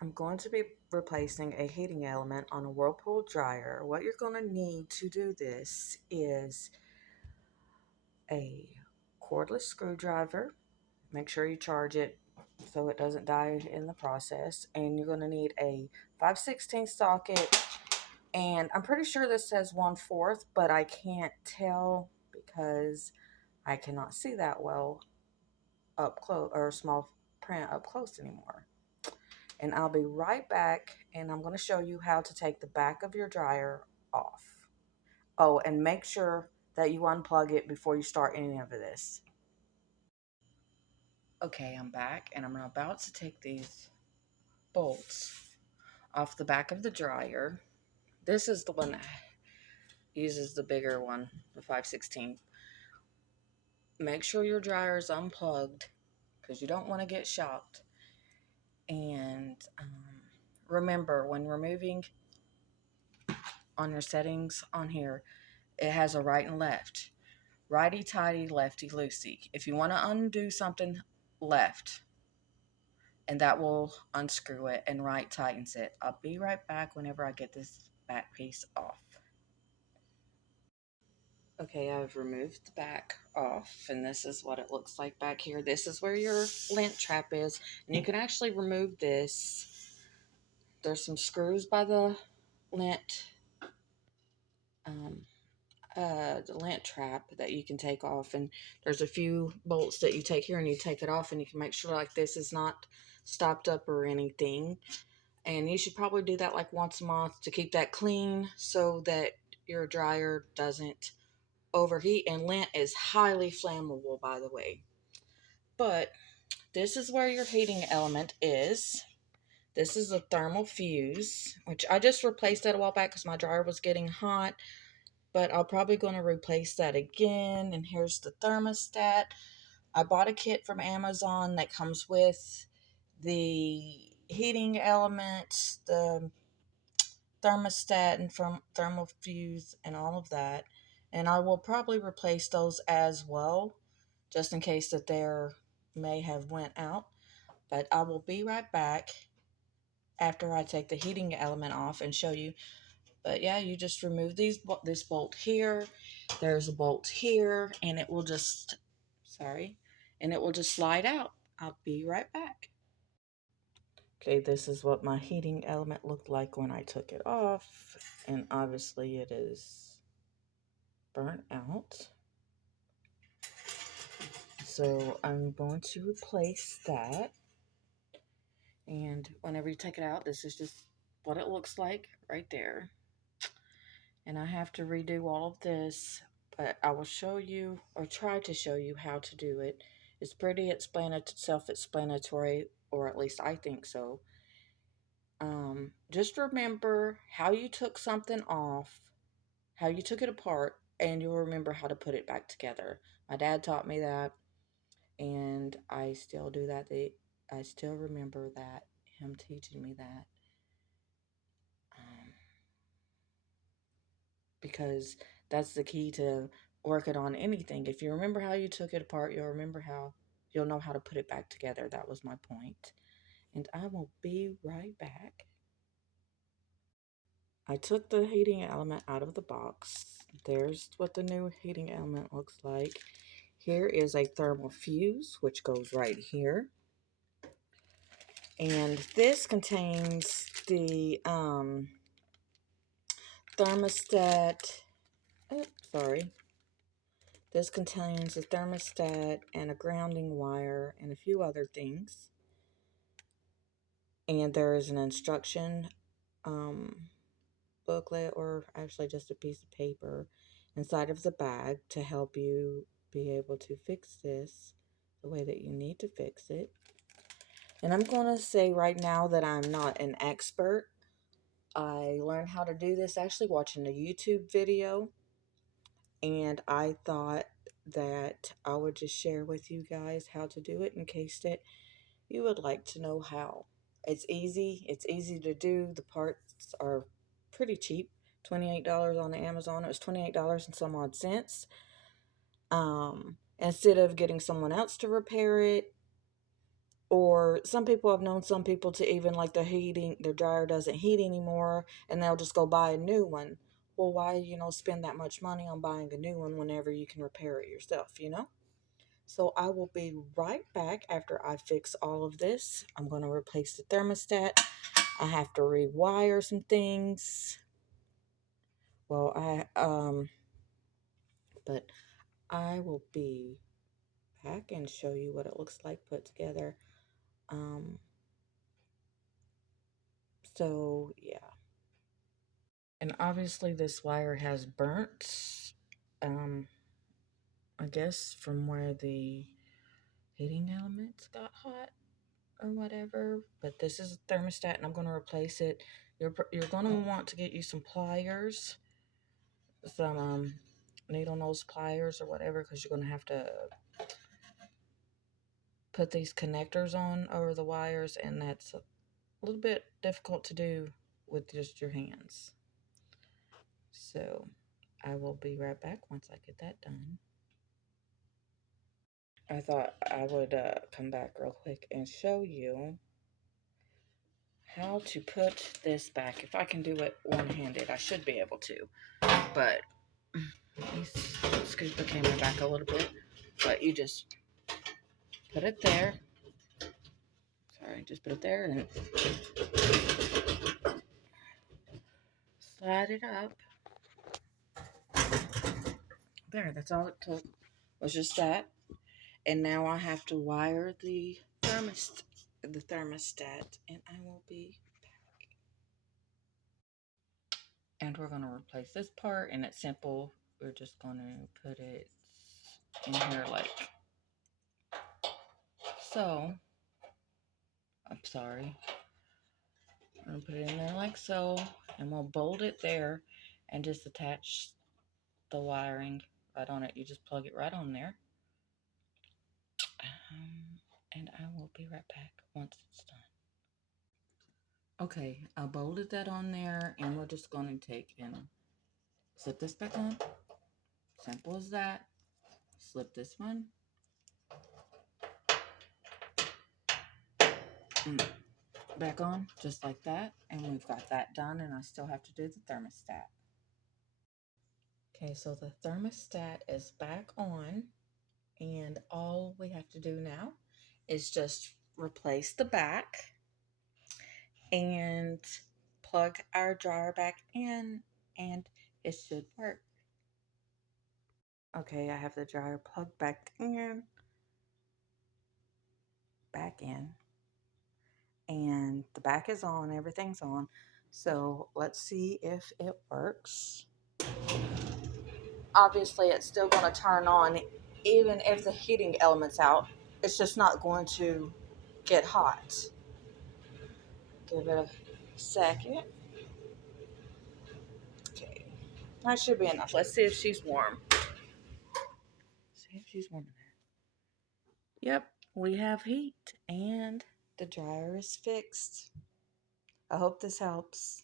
I'm going to be replacing a heating element on a Whirlpool dryer. What you're going to need to do this is a cordless screwdriver. Make sure you charge it so it doesn't die in the process. And you're going to need a 5/16 socket. And I'm pretty sure this says 1/4, but I can't tell because I cannot see that well up close or small print up close anymore. And I'll be right back, and I'm going to show you how to take the back of your dryer off. Oh, and make sure that you unplug it before you start any of this. Okay, I'm back, and I'm about to take these bolts off the back of the dryer. This is the one that uses the bigger one, the 5/16. Make sure your dryer is unplugged because you don't want to get shocked. And remember, when removing on your settings on here, it has a right and left. Righty tighty, lefty loosey. If you want to undo something, left, and that will unscrew it, and right tightens it. I'll be right back whenever I get this back piece off. Okay, I've removed the back off, and this is what it looks like back here. This is where your lint trap is, and you can actually remove this. There's some screws by lint, um, the lint trap that you can take off, and there's a few bolts that you take here, and you take it off, and you can make sure like this is not stopped up or anything. And you should probably do that like once a month to keep that clean so that your dryer doesn't overheat. And lint is highly flammable, by the way. But this is where your heating element is. This is a thermal fuse, which I just replaced that a while back because my dryer was getting hot. But I'm probably going to replace that again. And here's the thermostat. I bought a kit from Amazon that comes with the heating element, the thermostat, and from thermal fuse and all of that. And I will probably replace those as well, just in case that there may have went out. But I will be right back after I take the heating element off and show you. But yeah, you just remove this bolt here. There's a bolt here, and it will just, sorry, and it will just slide out. I'll be right back. Okay, this is what my heating element looked like when I took it off, and obviously it is burnt out. So I'm going to replace that. And whenever you take it out, this is just what it looks like right there. And I have to redo all of this, but I will show you, or try to show you, how to do it. It's pretty self-explanatory, or at least I think so. Just remember how you took something off, how you took it apart, and you'll remember how to put it back together. My dad taught me that, and I still do that. I still remember that, him teaching me that. Because that's the key to working on anything. If you remember how you took it apart, you'll know how to put it back together. That was my point. And I will be right back. I took the heating element out of the box. There's what the new heating element looks like. Here is a thermal fuse, which goes right here. And this contains the thermostat. Oops, sorry. This contains a thermostat and a grounding wire and a few other things. And there is an instruction booklet, or actually just a piece of paper inside of the bag to help you be able to fix this the way that you need to fix it. And I'm going to say right now that I'm not an expert. I learned how to do this actually watching a YouTube video, and I thought that I would just share with you guys how to do it in case that you would like to know how. It's easy to do. The parts are pretty cheap, $28 on the Amazon. It was $28 and some odd cents. Instead of getting someone else to repair it, Or some people, have known some people to even like their dryer doesn't heat anymore and they'll just go buy a new one. Well, why, spend that much money on buying a new one whenever you can repair it yourself? So I will be right back after I fix all of this. I'm going to replace the thermostat. I have to rewire some things. Well, but I will be back and show you what it looks like put together. Um, so yeah. And obviously this wire has burnt, um, I guess from where the heating elements got hot or whatever. But this is a thermostat and I'm going to replace it. You're going to want to get you some pliers, some needle nose pliers or whatever, because you're going to have to put these connectors on over the wires, and that's a little bit difficult to do with just your hands. So I will be right back once I get that done. I thought I would come back real quick and show you how to put this back. If I can do it one-handed, I should be able to. But let me scoot the camera back a little bit. But you just put it there. Sorry, just put it there and slide it up. There, that's all it took. Was just that. And now I have to wire the thermostat, and I will be back. And we're going to replace this part, and it's simple. We're just going to put it in here like so. I'm sorry. I'm going to put it in there like so, and we'll bolt it there and just attach the wiring right on it. You just plug it right on there. And I will be right back once it's done. Okay, I bolted that on there, and we're just going to take and slip this back on. Simple as that. Slip this one. Back on, just like that. And we've got that done, and I still have to do the thermostat. Okay, so the thermostat is back on, and all we have to do now is just replace the back and plug our dryer back in, and it should work. Okay, I have the dryer plugged back in, and the back is on, everything's on. So let's see if it works. Obviously, it's still going to turn on even if the heating element's out. It's just not going to get hot. Give it a second. Okay, that should be enough. Let's see if she's warm. See if she's warm in there. Yep, we have heat, and the dryer is fixed. I hope this helps.